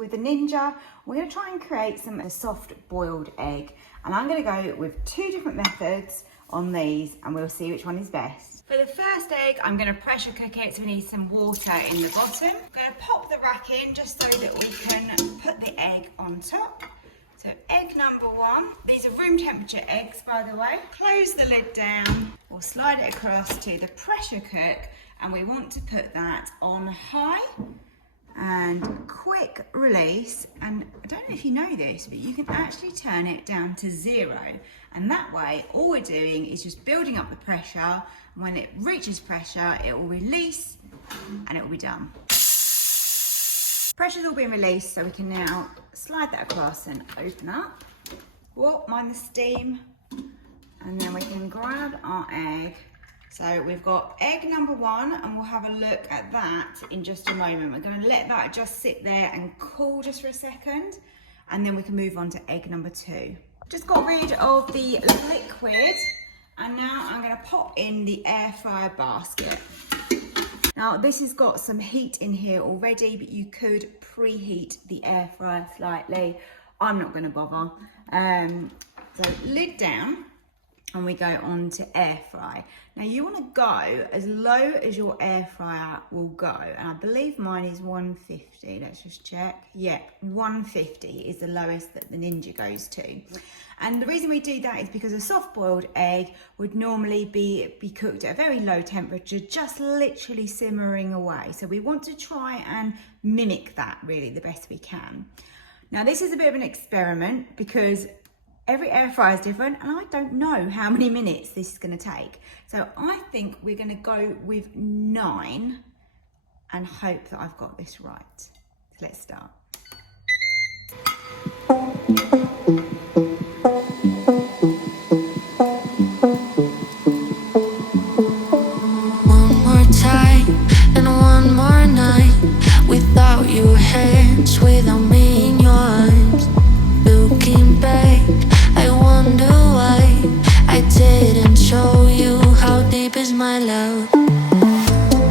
with the Ninja, we're going to try and create some soft boiled egg. And I'm going to go with 2 different methods on these and we'll see which one is best. For the first egg, I'm going to pressure cook it, so we need some water in the bottom. I'm going to pop the rack in just so that we can put the egg on top. So egg number 1, these are room temperature eggs by the way. Close the lid down, we'll slide it across to the pressure cook and we want to put that on high and quick release. And I don't know if you know this, but you can actually turn it down to 0. And that way, all we're doing is just building up the pressure. When it reaches pressure, it will release and it will be done. Pressure's all been released, so we can now slide that across and open up. Whoa, mind the steam. And then we can grab our egg. So we've got egg number 1 and we'll have a look at that in just a moment. We're going to let that just sit there and cool just for a second. And then we can move on to egg number 2. Just got rid of the liquid. And now I'm going to pop in the air fryer basket. Now this has got some heat in here already, but you could preheat the air fryer slightly. I'm not going to bother. So lid down and we go on to air fry. Now you want to go as low as your air fryer will go. And I believe mine is 150. Let's just check. Yeah, 150 is the lowest that the Ninja goes to. And the reason we do that is because a soft boiled egg would normally be cooked at a very low temperature, just literally simmering away. So we want to try and mimic that really the best we can. Now this is a bit of an experiment because every air fryer is different and I don't know how many minutes this is going to take. So I think we're going to go with 9 and hope that I've got this right. So let's start. One more time and one more night without your hands, without me in your arms. Looking back, I wonder why I didn't show you how deep is my love.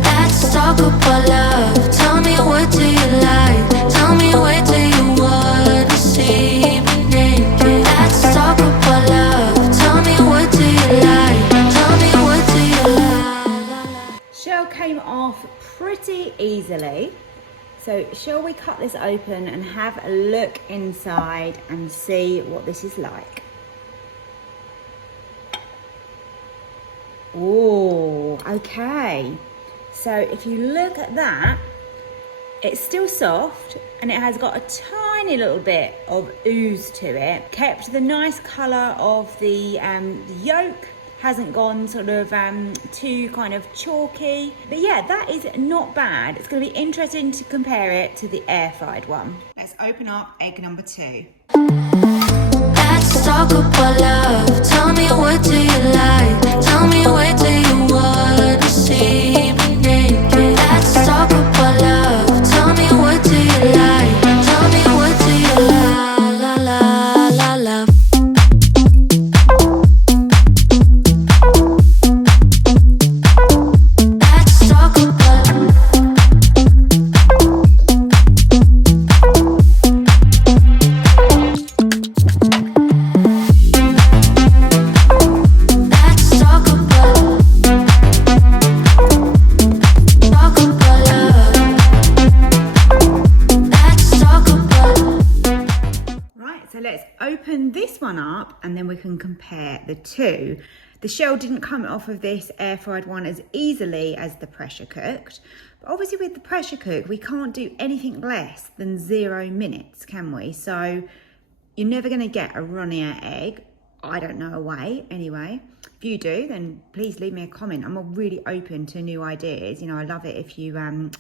Let's talk about love. Tell me, what do you like? Tell me, where do you wanna see me naked? Let's talk about love. Tell me, what do you like? Tell me, what do you like? Shell came off pretty easily. So shall we cut this open and have a look inside and see what this is like? Oh, okay. So if you look at that, it's still soft and it has got a tiny little bit of ooze to it. Kept the nice colour of the yolk, hasn't gone sort of too kind of chalky. But yeah, that is not bad. It's going to be interesting to compare it to the air fried one. Let's open up egg number 2. Let's talk about love. Tell me, what do you like? Tell me, where do you wanna see me naked? Let's talk about love. Tell me, what do you like? Tell me, what do you like? La la la la. Let's talk about. Open this one up and then we can compare the 2. The shell didn't come off of this air fried one as easily as the pressure cooked, but obviously with the pressure cook we can't do anything less than 0 minutes, can we? So you're never going to get a runnier egg. I don't know a way anyway. If you do, then please leave me a comment. I'm really open to new ideas. You know, I love it if you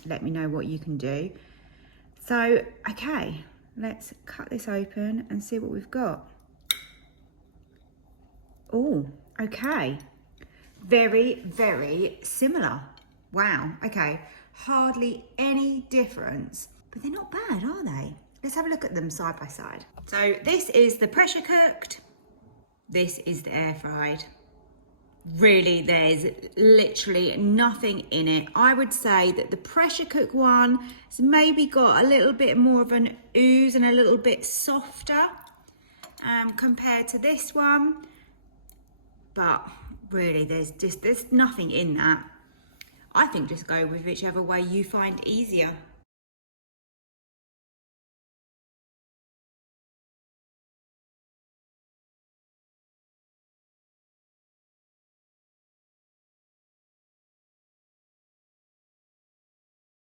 let me know what you can do. So okay, let's cut this open and see what we've got. Oh, okay. Very, very similar. Wow, okay. Hardly any difference, but they're not bad, are they? Let's have a look at them side by side. So this is the pressure cooked. This is the air fried. really there's literally nothing in it. I would say that the pressure cook one has maybe got a little bit more of an ooze and a little bit softer compared to this one, but really there's nothing in that. I think just go with whichever way you find easier.